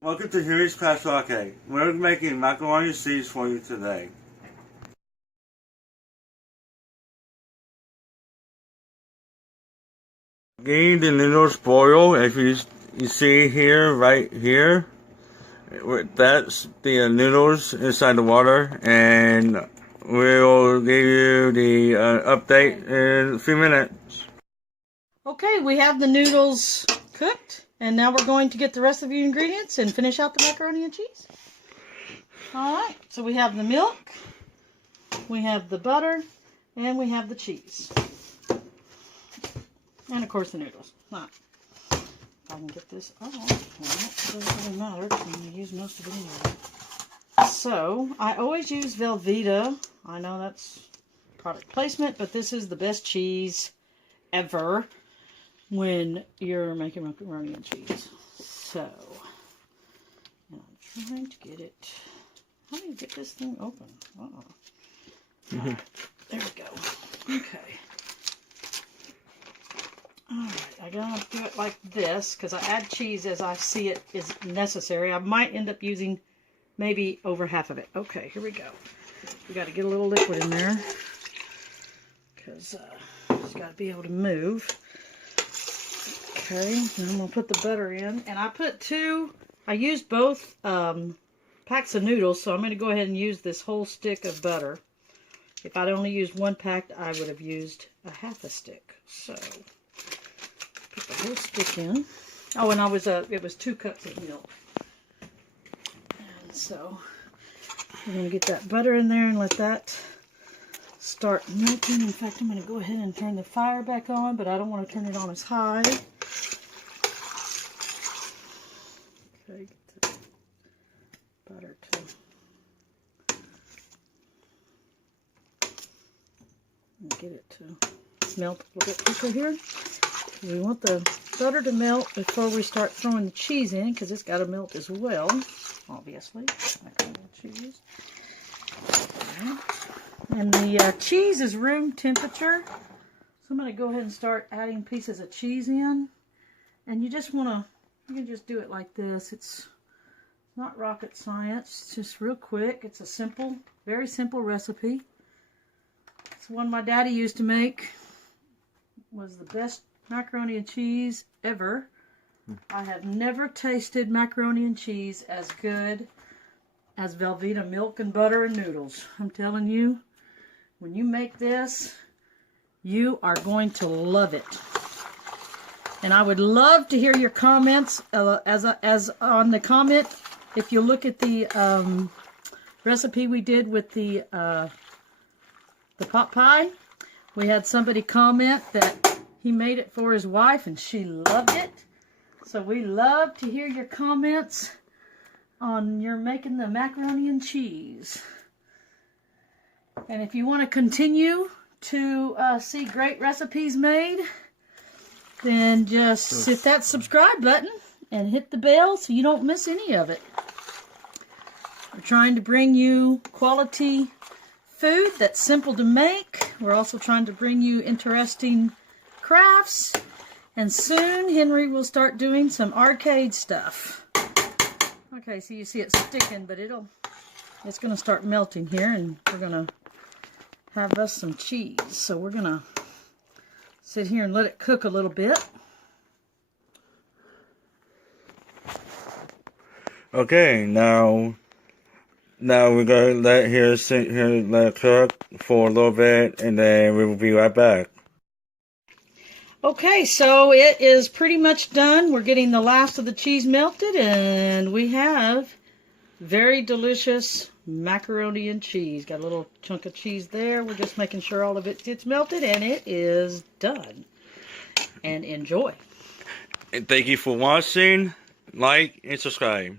Welcome to Henry's Crafts&Arcade. We're making macaroni and cheese for you today. Getting the noodles boiled, if you see here, right here, that's the noodles inside the water, and we'll give you the update in a few minutes. Okay, we have the noodles cooked, and now we're going to get the rest of the ingredients and finish out the macaroni and cheese. Alright, so we have the milk, we have the butter, and we have the cheese. And of course the noodles. Alright, if I can get this off, well, it doesn't really matter because I'm going to use most of it anyway. So, I always use Velveeta. I know that's product placement, but this is the best cheese ever when you're making macaroni and cheese. So, I'm trying to get it. How do you get this thing open? Right, there we go. Okay. Alright, I gotta do it like this because I add cheese as I see it is necessary. I might end up using maybe over half of it. Okay, here we go. We got to get a little liquid in there because it's got to be able to move. Okay, then I'm going to put the butter in. And I used both packs of noodles, so I'm going to go ahead and use this whole stick of butter. If I'd only used one pack, I would have used a half a stick. So, put the whole stick in. Oh, and it was 2 cups of milk. And so, we're going to get that butter in there and let that start melting. In fact, I'm going to go ahead and turn the fire back on, but I don't want to turn it on as high. Okay, get the butter to get it to melt a little bit quicker here. We want the butter to melt before we start throwing the cheese in, because it's got to melt as well, obviously. Cheese. Right. And the cheese is room temperature. So I'm going to go ahead and start adding pieces of cheese in. And you just want to, you can just do it like this. It's not rocket science. It's just real quick. It's a simple, very simple recipe. It's one my daddy used to make. It was the best macaroni and cheese ever. I have never tasted macaroni and cheese as good as Velveeta milk and butter and noodles. I'm telling you, when you make this, you are going to love it. And I would love to hear your comments as on the comment. If you look at the recipe we did with the pot pie, we had somebody comment that he made it for his wife and she loved it. So we love to hear your comments on your making the macaroni and cheese. And if you want to continue to see great recipes made, then just hit that subscribe button and hit the bell so you don't miss any of it. We're trying to bring you quality food that's simple to make. We're also trying to bring you interesting crafts. And soon Henry will start doing some arcade stuff. Okay, so you see it sticking, but it's going to start melting here, and we're going to have us some cheese. So we're going to sit here and let it cook a little bit. Okay, now we're going to let it cook for a little bit, and then we will be right back. Okay, so it is pretty much done. We're getting the last of the cheese melted, and we have very delicious macaroni and cheese. Got a little chunk of cheese there. We're just making sure all of it gets melted, and it is done. And enjoy. And thank you for watching. Like and subscribe.